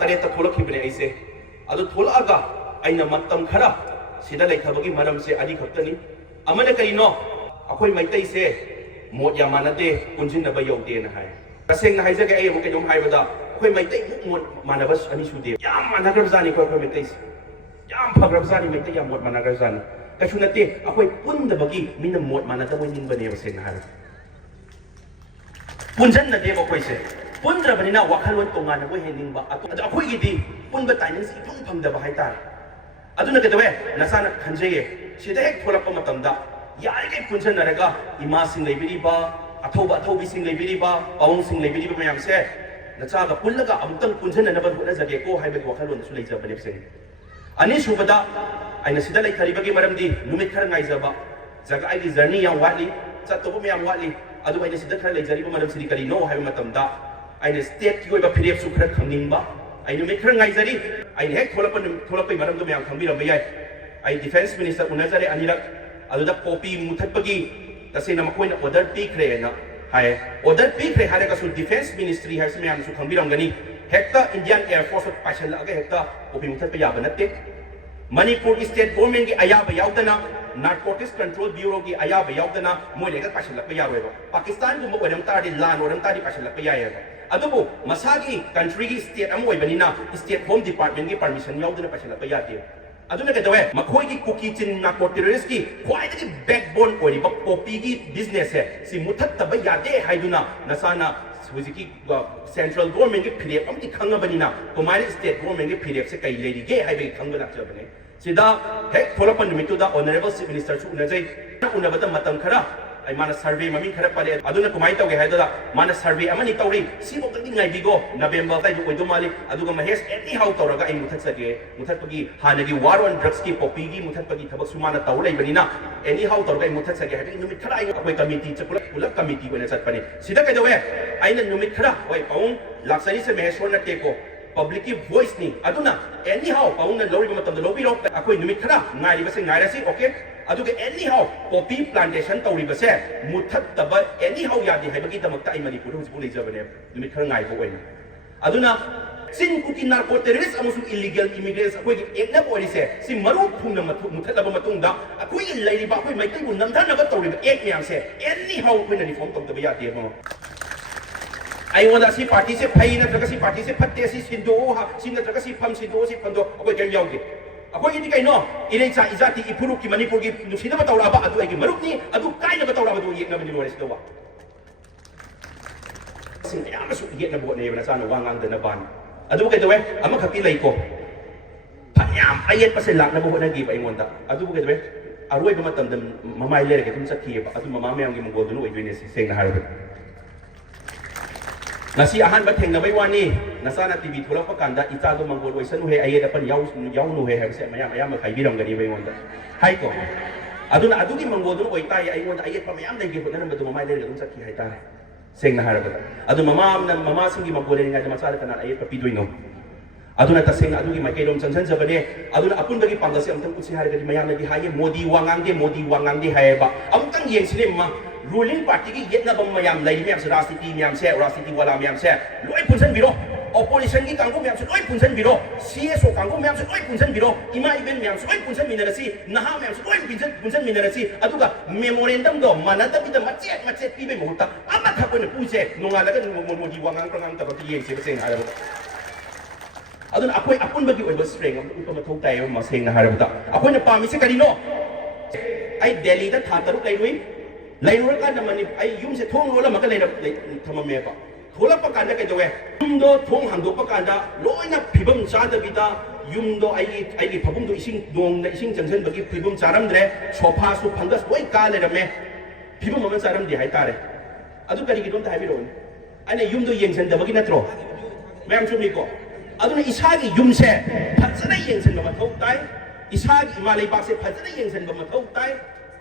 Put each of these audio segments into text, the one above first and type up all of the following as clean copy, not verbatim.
tareta tholakhibane aise adu tholaga aina matam khara sida leithabagi maram se adi khaktani amana karino akhoi maitai se mot ya manade punjin na bayaude na hai taseng na haija ge ai mo kayom haibada akhoi maitai mot manabas ani sude yam managrab zani ko akhoi maitai yam phagrab zani maitai yam mot managrab zani kasu nate akhoi punda bagi mina mot manada mo ning bane baseng na har punjan na de akhoi se pundra banina wakhalon tonga na bo hening ba akhoi gi di punba taining si phang phang da ba hai tar aduna kedawe nasana khanjeye sida hek tholakpa matamda yarige punjan naraga ima sing leibiri ba athobi sing leibiri ba pawong sing leibiri ba mayam se nachaga pullaga amtang punjan na ba hona jage ko haibe wakhalon su leija bane se ani subada aina sida lai khari bagi maramdi numit khar ngai jaba jaga ai di journey yang wali chatto mayam wali adu aina sida khar leijari ba maram sidi kari no haibe matamda aina state ki oiba pdf su khar khangning ba ai numit khar ngai jari ai hek tholapai maram do mayam khangbi ram bayai ai defense minister unajare anirak aduda copy muthatpagi tasena makoina order pikre na hai order pikre hare ka su defense ministry hai se mayam su khangbi ram gani hekta indian air force paisal aga hekta copy muthat pa yaba natte manipur state government gi ayaba yaudana narcotics control bureau gi ayaba yaudana moi lega paisal pa yawe ba pakistan gu mo odam tari lan odam tari paisal pa yaye adubu masagi country gi state amoi banina state home department gi permission yaudana paisal pa yate aduna ke dawe makhoi gi cookie chin narco terrorist gi khwai gi backbone ori ba copy gi business hai si muthat ta ba yade haiduna nasana hujiki central government gi phirep amti khanga banina komai state government gi phirep se kai lady ge haibe khanga lakcha bane sida hek tholapan numitu da honorable chief minister chu unajai unabata matam khara ai mana survey mami khara pale aduna komai tawge haidada mana survey amani tawri sibo kadi ngai bigo november tai du oido mali aduga mahesh anyhow tawraga ai muthatpagi hanagi war on drugs ki popi gi muthatpagi thabak sumana tawlai banina anyhow tawraga ai muthatsage habi numit khara ai akoi committee chapula pulak committee wena chatpani sida kai dawe aina numit khara oi paung laksani se mahesh wona teko public ki voice ni aduna anyhow paung na lori matam da lobi ro akoi numit khara ngai ba se ngai rasi okay aduga anyhow poppy plantation tawri base muthat taba anyhow yadi haibagi damakta ai manipur hu jibul leijabane numit khara ngai bo oina aduna sin kuki narco terrorist amusu illegal immigrants akoi gi ekna pori se si maru phumna muthat laba matungda akoi gi lairi ba akoi maitai bu namdhan na tawri ek myam se anyhow koi na reform tawda ba yadi mo ai wada si party se phai na traga si party se phatte si sindo ha sin na traga si pham sindo si phando akoi kem yauge akoi gi kai no irei cha izati ipuru ki manipur gi nusina ba tawra ba adu ai gi maruk ni adu kai na ba tawra ba du yek na ba ni lores do wa sin ya ma su yek na bo ne na sa no wangang da na ban adu kai do we ama khati lai ko phanyam ayet pa se lak na bo na gi ba ingon da adu kai do we aroi ba matam da mamai le ke tum sakhi ba adu mama me ang gi mongol du no oi ne si seng na har ba nasi ahan ba theng na bai wani nasana tv thulak pa kanda ita do mangol oi sanu he ayeda pan yau nu he ha se mayam khai biram gani bai wonda hai ko aduna adugi mangol do oi tai ai wonda ayet pa mayam dai gi hotna ba do mamai le dum sakhi hai ta seng na haraba adu mama singi mangol le ngai ma sala kana ayet pa pidoi no aduna ta seng adugi mai kelom chansan jabane aduna apun bagi pangasi amtang utsi har gadi mayam di haye modi wangang de hai ba amtang yeng sine ma ruling party ki yetna bam mayam lai myam se rastiti wala myam se loi punsan biro opposition ki kangko myam se loi punsan biro CSO kangko myam se loi punsan biro ima iben myam se loi punsan minarasi naha myam se loi punsan minarasi aduga memorandum do manada bida macet pibe muta ama thapone puse nongala ga modi wangang prangang ta ba yeng se beseng ara aduna akoi apun bagi oi strength am upa mathau tai ma seng na harabta akoi na pami se karino ai delhi da tha taru kai rui lainur ka na mani ai yum se thong rola maka laina thamame ba thola pa ka da kai dowe yum do thong hang do pa ka da loina phibam cha da bida yum do ai gi phabum do ising dong na ising jangsen bagi phibum charam dre sofa su phangas loi ka le rame phibum man charam di hai tare adu kari gi don ta hai bi ro ane yum do yengsen da bagi natro mayam chu mi ko aduna isagi yum se phajana yengsen ba mathau tai isagi malai ba se phajana yengsen ba mathau tai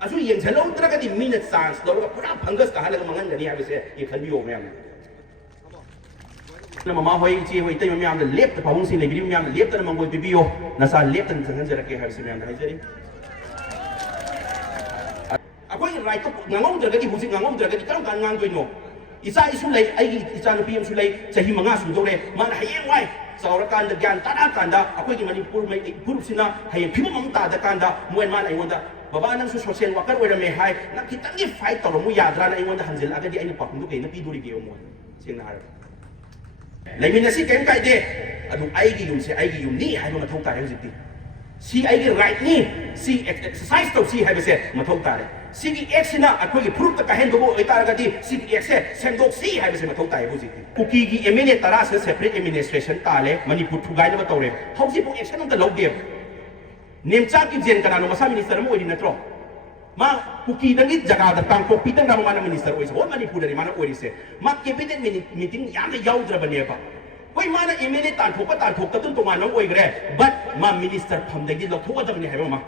asu yengsen lo tra ka di minute chance lo ka pura phangas ka halaga mangan gani ha se e khanbi o mayam na mama hoi chi hoi tai mayam da lep ta pawung sin le bi mayam lep ta mangoi bi yo na sa lep tan san jara ke ha se mayam da jari akoi right ko ngangom dra ga di hujik ngangom dra ga di kan ngang doi no isa isu lai ai isa no pm su lai chahi manga su do re man hayeng wai ꯆꯥꯎꯔꯀꯥꯟꯗ ꯒ꯭ꯌꯥꯟ ꯇꯥꯔꯛꯑꯀꯥꯟꯗ ꯑꯩꯈꯣꯏꯒꯤ ꯃꯅꯤꯄꯨꯔ ꯐꯨꯔꯨꯞꯁꯤꯅ ꯍꯌꯦꯡ ꯐꯤꯕꯝ ꯑꯃ ꯇꯥꯗꯀꯥꯟꯗ ꯃꯣꯏ ꯃꯥꯅ ꯑꯩꯉꯣꯟꯗ ꯕꯕꯥ ꯅꯪꯁꯨ ꯁꯣꯁꯤꯌꯦꯜ ꯋꯥꯀꯔ ꯑꯣꯏꯔꯝꯃꯦ ꯍꯥꯏ ꯅꯪ ꯈꯤꯇꯪꯗꯤ ꯐꯥꯏꯠ ꯇꯧꯔꯝꯃꯨ ꯌꯥꯗ꯭ꯔꯥꯅ ꯑꯩꯉꯣꯟꯗ ꯍꯟꯖꯤꯜꯂꯛꯑꯒꯗꯤ ꯑꯩꯅ ꯄꯥꯎꯈꯨꯝꯗꯨ ꯀꯩꯅ ꯄꯤꯗꯣꯔꯤꯒꯦꯕ ꯃꯣꯏ ꯁꯦꯡꯅ ꯍꯥꯏꯔꯒ ꯂꯩꯃꯤꯟꯅꯁꯤ ꯀꯩꯝ ꯀꯥꯏꯗꯦ ꯑꯗꯨ ꯑꯩꯒꯤ ꯌꯨꯝꯁꯦ ꯑꯩꯒꯤ ꯌꯨꯝꯅꯤ ꯍꯥꯏꯕ ꯃꯊꯧ ꯇꯥꯔꯦ ꯍꯧꯖꯤꯛꯇꯤ ꯁꯤ ꯑꯩꯒꯤ ꯔꯥꯏꯠꯅꯤ ꯁꯤ ꯑꯦꯛꯁꯔꯁꯥꯏꯁ ꯇꯧꯁꯤ ꯍꯥꯏꯕꯁꯦ ꯃꯊꯧ ꯇꯥꯔꯦ ꯁꯤꯒꯤ ꯑꯦꯛꯁꯤꯅ ꯑꯩꯈꯣꯏꯒꯤ ꯐꯨꯔꯨꯞꯇ ꯀꯥꯏꯍꯟꯗꯧꯕ ꯑꯣꯏꯇꯥꯔꯒꯗꯤ ꯁꯤꯒꯤ ꯑꯦꯛꯁꯦ ꯁꯦꯝꯗꯣꯛꯁꯤ ꯍꯥꯏꯕꯁꯦ ꯃꯊꯧ ꯇꯥꯏꯌꯦꯕ ꯍꯧꯖꯤꯛꯇꯤ ꯀꯨꯀꯤꯒꯤ MNA 10ꯁꯤꯗ ꯁꯦꯄꯔꯦꯠ ꯑꯦꯗꯃꯤꯅꯤꯁꯇ꯭ꯔꯦꯁꯟ ꯇꯥꯜꯂꯦ ꯃꯅꯤꯄꯨꯔ ꯊꯨꯒꯥꯏꯅꯕ ꯇꯧꯔꯦ ꯍꯧꯖꯤꯛꯐꯥꯎ ꯑꯦꯛꯁꯟ ꯑꯝꯇ ꯂꯧꯗꯦꯕ ꯅꯦꯝꯆꯥꯛꯀꯤ ꯖꯦꯟ ꯀꯅꯥꯅꯣ ꯃꯁꯥ ꯃꯤꯅꯤꯁꯇꯔ ꯑꯃ ꯑꯣꯏꯔꯤ ꯅꯠꯇ꯭ꯔꯣ ꯃꯥ ꯀꯨꯀꯤꯗꯒꯤ ꯖꯒꯥꯗ ꯀꯥꯡꯄꯣꯛꯄꯤꯗꯪ ꯃꯥꯅ ꯃꯤꯅꯤꯁꯇꯔ ꯑꯣꯏꯁꯦ ꯍꯣꯜ ꯃꯅꯤꯄꯨꯔꯗꯅꯤ ꯃꯥꯅ ꯑꯣꯏꯔꯤꯁꯦ ꯃꯥ ꯀꯦꯕꯤꯅꯦꯠ ꯃꯤꯇꯤꯡ ꯌꯥꯝꯅ ꯌꯥꯎꯗ꯭ꯔꯕꯅꯦꯕ ꯍꯣꯏ ꯃꯥꯅ MNA ꯇꯥꯟꯊꯣꯛꯄ ꯇꯥꯟꯊꯣꯛꯇꯕꯗꯨꯝ ꯇꯣꯉꯥꯟꯕ ꯑꯣꯏꯈ꯭ꯔꯦ ꯕꯠ ꯃꯥ ꯃꯤꯅꯤꯁꯇꯔ ꯐꯝꯗꯒꯤ ꯂꯧꯊꯣꯛꯀꯗꯕꯅꯤ ꯍꯥꯏꯕ ꯑꯃ